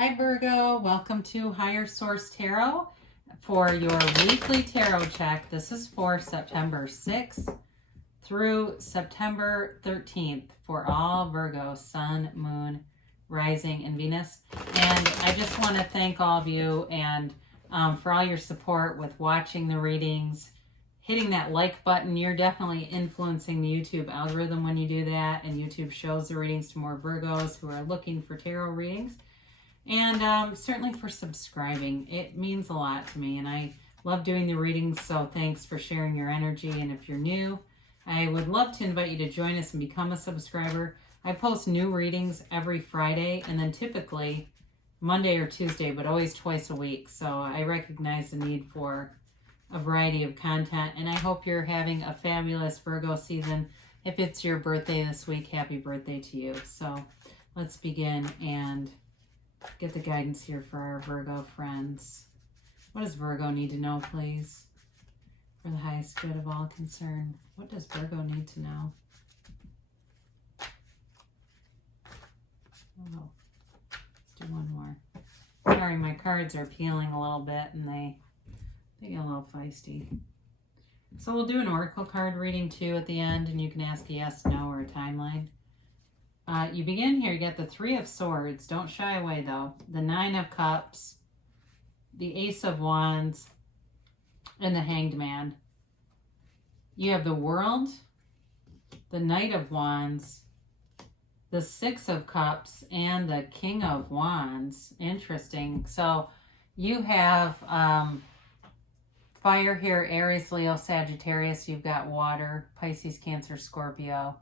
Hi Virgo, welcome to Higher Source Tarot for your weekly tarot check. This is for September 6th through September 13th for all Virgo, Sun, Moon, Rising, and Venus. And I just want to thank all of you and for all your support with watching the readings, hitting that like button. You're definitely influencing the YouTube algorithm when you do that, and YouTube shows the readings to more Virgos who are looking for tarot readings. And certainly for subscribing. It means a lot to me, and I love doing the readings, so thanks for sharing your energy. And if you're new, I would love to invite you to join us and become a subscriber. I post new readings every Friday, and then typically Monday or Tuesday, but always twice a week. So I recognize the need for a variety of content, and I hope you're having a fabulous Virgo season. If it's your birthday this week, happy birthday to you. So let's begin and get the guidance here for our Virgo friends. What does Virgo need to know, please? For the highest good of all concerned. What does Virgo need to know? Oh, let's do one more. Sorry, my cards are peeling a little bit and they get a little feisty. So we'll do an oracle card reading too at the end, and you can ask a yes, no, or a timeline. You begin here, you get the Three of Swords. Don't shy away though. The Nine of Cups, the Ace of Wands, and the Hanged Man. You have the World, the Knight of Wands, the Six of Cups, and the King of Wands. Interesting. So you have fire here, Aries, Leo, Sagittarius. You've got water, Pisces, Cancer, Scorpio.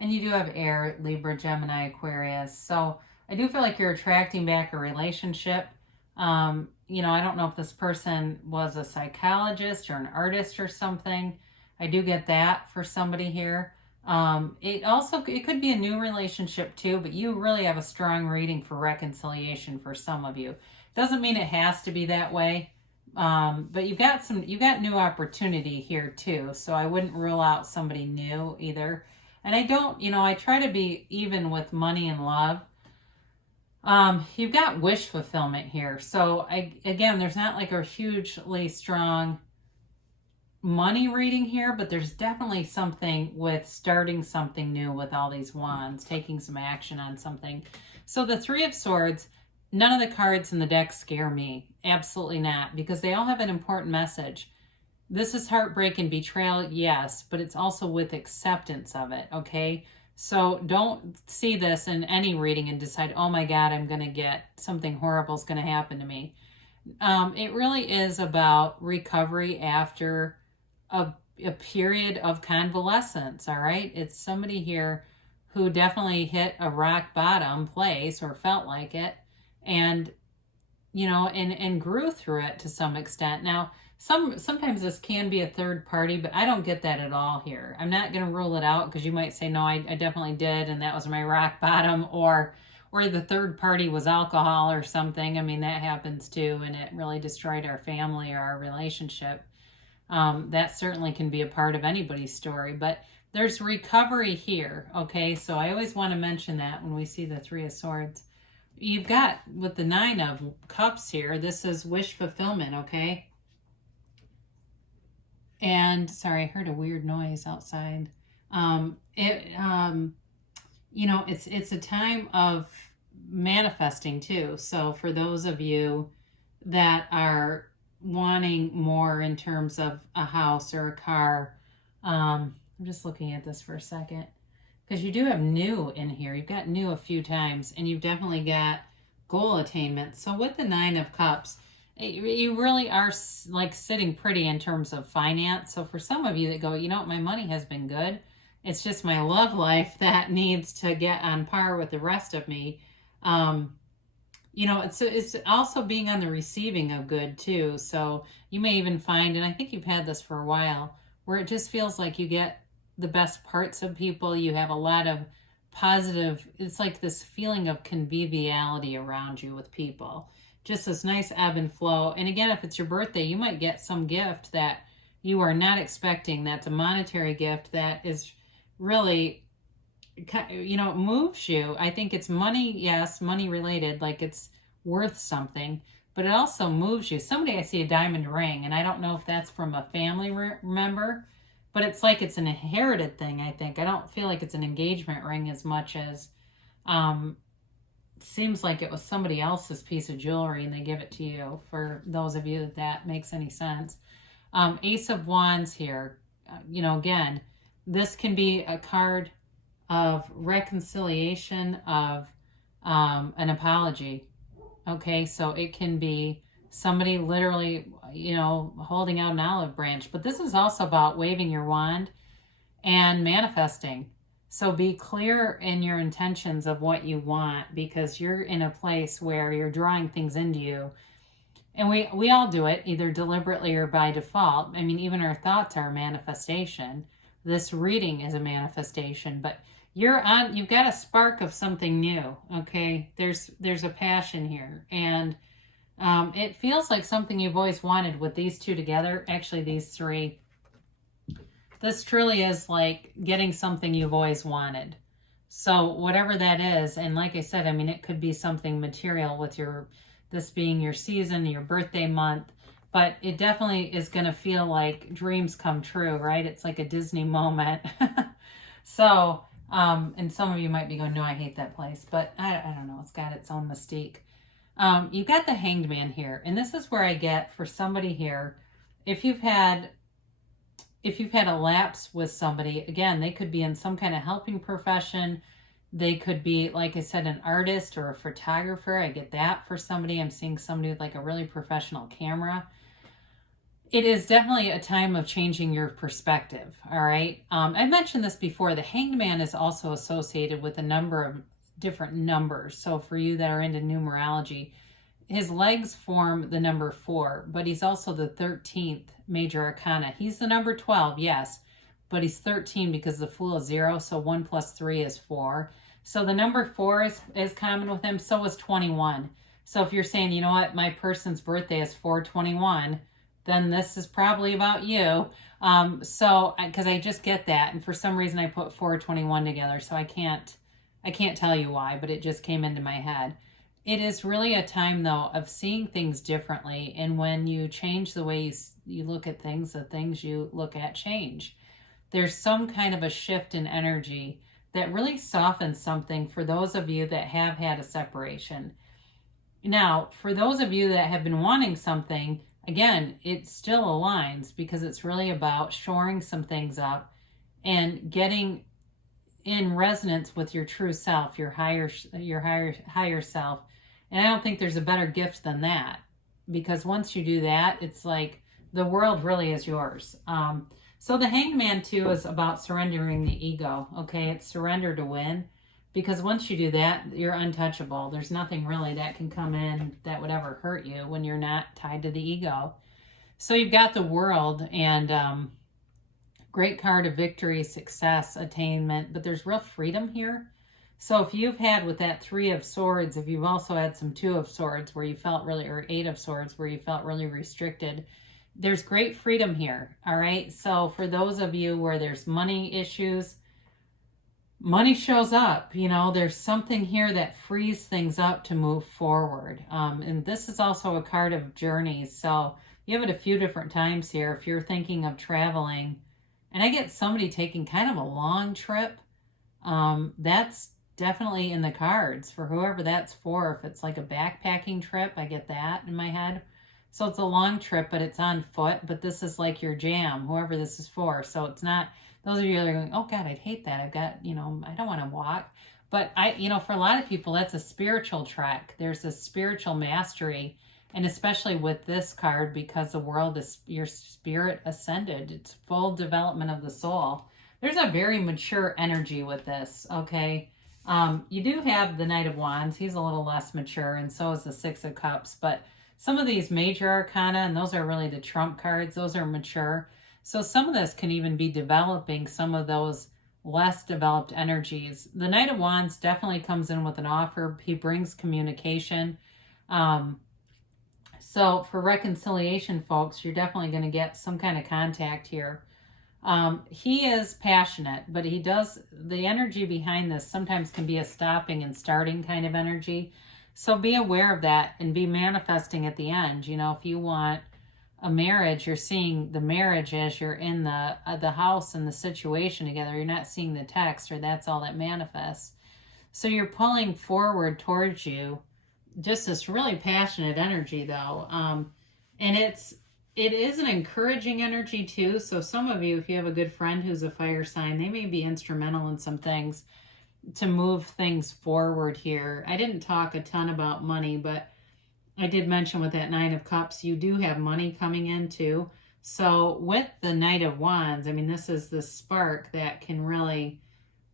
And you do have air, Libra, Gemini, Aquarius. So I do feel like you're attracting back a relationship. I don't know if this person was a psychologist or an artist or something. I do get that for somebody here. It could be a new relationship too, but you really have a strong reading for reconciliation for some of you. Doesn't mean it has to be that way. But you got new opportunity here too. So I wouldn't rule out somebody new either. And I try to be even with money and love. You've got wish fulfillment here. So there's not like a hugely strong money reading here, but there's definitely something with starting something new with all these wands, taking some action on something. So the Three of Swords, none of the cards in the deck scare me. Absolutely not, because they all have an important message. This is heartbreak and betrayal, yes, but it's also with acceptance of it, okay? So don't see this in any reading and decide, oh my God, I'm going to get something horrible is going to happen to me. It really is about recovery after a period of convalescence, all right? It's somebody here who definitely hit a rock bottom place or felt like it and grew through it to some extent. Now, sometimes this can be a third party, but I don't get that at all here. I'm not going to rule it out, because you might say, no, I definitely did, and that was my rock bottom, or the third party was alcohol or something. I mean, that happens too, and it really destroyed our family or our relationship. That certainly can be a part of anybody's story, but there's recovery here, okay? So I always want to mention that when we see the Three of Swords. You've got, with the Nine of Cups here, this is wish fulfillment, okay? And sorry, I heard a weird noise outside. It's a time of manifesting too. So for those of you that are wanting more in terms of a house or a car, I'm just looking at this for a second, because you do have new in here. You've got new a few times, and you've definitely got goal attainment. So with the Nine of Cups, you really are like sitting pretty in terms of finance. So for some of you that go, my money has been good. It's just my love life that needs to get on par with the rest of me. It's also being on the receiving of good too. So you may even find, and I think you've had this for a while, where it just feels like you get the best parts of people. You have a lot of positive, it's like this feeling of conviviality around you with people. Just this nice ebb and flow. And again, if it's your birthday, you might get some gift that you are not expecting. That's a monetary gift that is really, moves you. I think it's money, yes, money related. Like it's worth something, but it also moves you. Somebody, I see a diamond ring, and I don't know if that's from a family member, but it's like it's an inherited thing, I think. I don't feel like it's an engagement ring as much as seems like it was somebody else's piece of jewelry and they give it to you, for those of you that makes any sense. Ace of Wands here, again, this can be a card of reconciliation, of an apology. Okay, so it can be somebody literally, holding out an olive branch, but this is also about waving your wand and manifesting. So be clear in your intentions of what you want, because you're in a place where you're drawing things into you. And we all do it, either deliberately or by default. I mean, even our thoughts are a manifestation. This reading is a manifestation, but you've got a spark of something new, okay? There's a passion here, and it feels like something you've always wanted with these two together. Actually, these three. This truly is like getting something you've always wanted. So whatever that is, and like I said, I mean, it could be something material with this being your season, your birthday month, but it definitely is going to feel like dreams come true, right? It's like a Disney moment. So, and some of you might be going, no, I hate that place, but I don't know. It's got its own mystique. You've got the Hanged Man here, and this is where I get for somebody here, if you've had a lapse with somebody, again, they could be in some kind of helping profession. They could be, like I said, an artist or a photographer. I get that for somebody. I'm seeing somebody with like a really professional camera. It is definitely a time of changing your perspective, all right? I mentioned this before. The Hanged Man is also associated with a number of different numbers. So for you that are into numerology, his legs form the number 4, but he's also the 13th major arcana. He's the number 12, yes, but he's 13 because the Fool is 0, so 1 plus 3 is 4. So the number 4 is common with him, so is 21. So if you're saying, you know what, my person's birthday is 4/21, then this is probably about you. So, because I just get that, and for some reason I put 4/21 together, so I can't tell you why, but it just came into my head. It is really a time, though, of seeing things differently. And when you change the way you look at things, the things you look at change. There's some kind of a shift in energy that really softens something for those of you that have had a separation. Now, for those of you that have been wanting something, again, it still aligns, because it's really about shoring some things up and getting in resonance with your true self, your higher self. And I don't think there's a better gift than that, because once you do that, it's like the world really is yours. So the Hanged Man too is about surrendering the ego. Okay, it's surrender to win, because once you do that, you're untouchable. There's nothing really that can come in that would ever hurt you when you're not tied to the ego. So you've got the World, and great card of victory, success, attainment, but there's real freedom here. So if you've had with that 3 of Swords, if you've also had some 2 of Swords where you felt really, or 8 of Swords where you felt really restricted, there's great freedom here, all right? So for those of you where there's money issues, money shows up, there's something here that frees things up to move forward. And this is also a card of journeys. So you have it a few different times here. If you're thinking of traveling, and I get somebody taking kind of a long trip, that's definitely in the cards for whoever that's for. If it's like a backpacking trip, I get that in my head. So it's a long trip, but it's on foot, but this is like your jam, whoever this is for. So it's not, those of you that are going, oh God, I'd hate that. I've got, I don't want to walk. But for a lot of people, that's a spiritual trek. There's a spiritual mastery. And especially with this card, because the World is your spirit ascended. It's full development of the soul. There's a very mature energy with this, okay? You do have the Knight of Wands. He's a little less mature, and so is the 6 of Cups. But some of these major arcana, and those are really the trump cards, those are mature. So some of this can even be developing some of those less developed energies. The Knight of Wands definitely comes in with an offer. He brings communication. So for reconciliation, folks, you're definitely going to get some kind of contact here. He is passionate, but the energy behind this sometimes can be a stopping and starting kind of energy. So be aware of that and be manifesting at the end. You know, if you want a marriage, you're seeing the marriage as you're in the house and the situation together. You're not seeing the text, or that's all that manifests. So you're pulling forward towards you just this really passionate energy, though. And it is an encouraging energy too. So some of you, if you have a good friend who's a fire sign, they may be instrumental in some things to move things forward here. I didn't talk a ton about money, but I did mention with that Nine of Cups, you do have money coming in too. So with the Knight of Wands, I mean, this is the spark that can really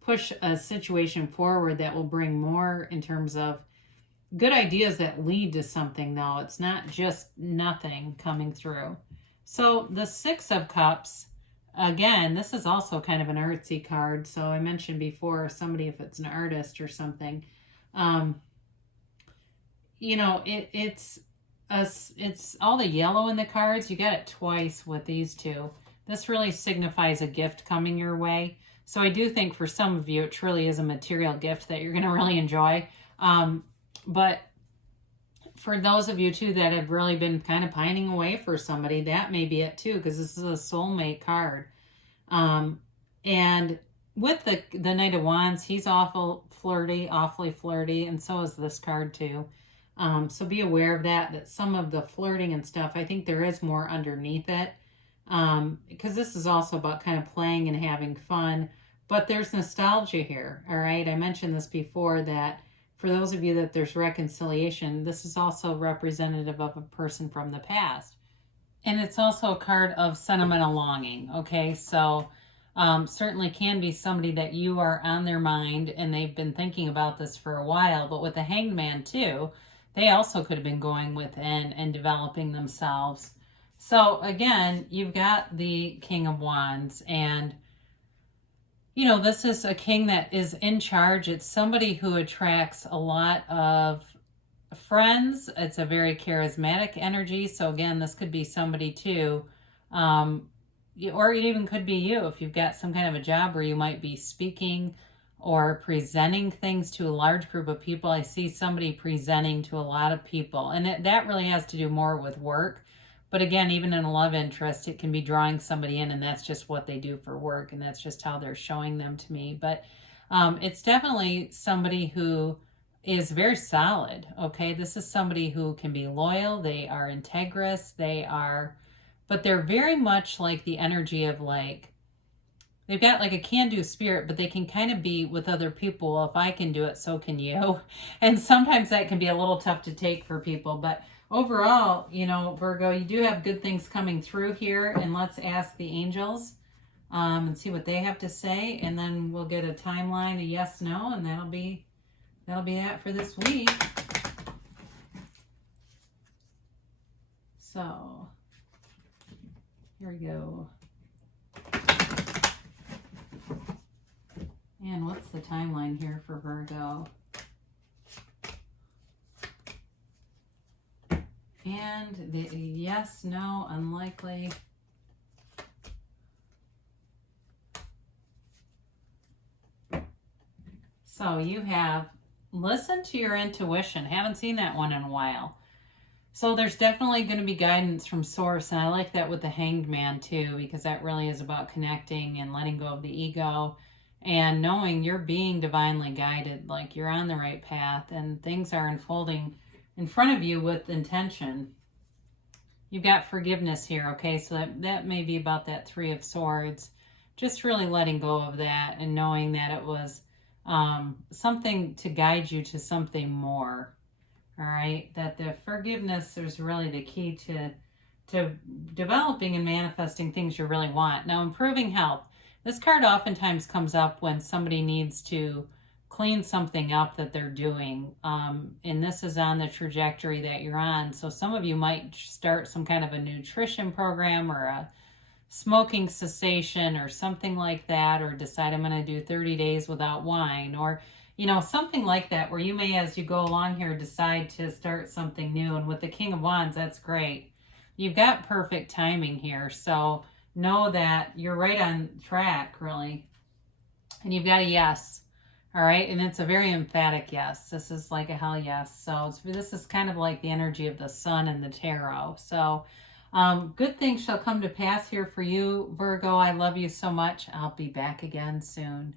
push a situation forward that will bring more in terms of good ideas that lead to something, though. It's not just nothing coming through. So the Six of Cups, again, this is also kind of an artsy card. So I mentioned before, somebody, if it's an artist or something, you know, it's all the yellow in the cards. You get it twice with these two. This really signifies a gift coming your way. So I do think for some of you, it truly is a material gift that you're going to really enjoy. But for those of you too that have really been kind of pining away for somebody, that may be it too, because this is a soulmate card. And with the Knight of Wands, he's awfully flirty, and so is this card too. So be aware of that some of the flirting and stuff, I think there is more underneath it. Because this is also about kind of playing and having fun, but there's nostalgia here. All right. I mentioned this before, that for those of you that there's reconciliation, this is also representative of a person from the past. And it's also a card of sentimental longing. Okay. So, certainly can be somebody that you are on their mind and they've been thinking about this for a while, but with the Hanged Man too, they also could have been going within and developing themselves. So again, you've got the King of Wands, and you know, this is a king that is in charge. It's somebody who attracts a lot of friends. It's a very charismatic energy. So again, this could be somebody too, or it even could be you if you've got some kind of a job where you might be speaking or presenting things to a large group of people. I see somebody presenting to a lot of people, and that really has to do more with work. But again, even in a love interest, it can be drawing somebody in, and that's just what they do for work, and that's just how they're showing them to me. But it's definitely somebody who is very solid, okay? This is somebody who can be loyal, they are integrous, but they're very much like the energy of like, they've got like a can-do spirit, but they can kind of be with other people. Well, if I can do it, so can you. And sometimes that can be a little tough to take for people, but overall, you know, Virgo, you do have good things coming through here, and let's ask the angels and see what they have to say, and then we'll get a timeline, a yes, no, and that'll be that for this week. So, here we go. And what's the timeline here for Virgo? And the yes, no, unlikely. So you have listened to your intuition. Haven't seen that one in a while. So there's definitely going to be guidance from source. And I like that with the Hanged Man too, because that really is about connecting and letting go of the ego and knowing you're being divinely guided, like you're on the right path and things are unfolding in front of you with intention. You've got forgiveness here, okay? So that may be about that Three of Swords. Just really letting go of that and knowing that it was something to guide you to something more, all right? That the forgiveness is really the key to developing and manifesting things you really want. Now, improving health. This card oftentimes comes up when somebody needs to clean something up that they're doing. And this is on the trajectory that you're on. So some of you might start some kind of a nutrition program or a smoking cessation or something like that, or decide I'm going to do 30 days without wine, or, you know, something like that, where you may, as you go along here, decide to start something new. And with the King of Wands, that's great. You've got perfect timing here. So know that you're right on track, really. And you've got a yes. All right, and it's a very emphatic yes. This is like a hell yes. So this is kind of like the energy of the sun and the tarot. So good things shall come to pass here for you, Virgo. I love you so much. I'll be back again soon.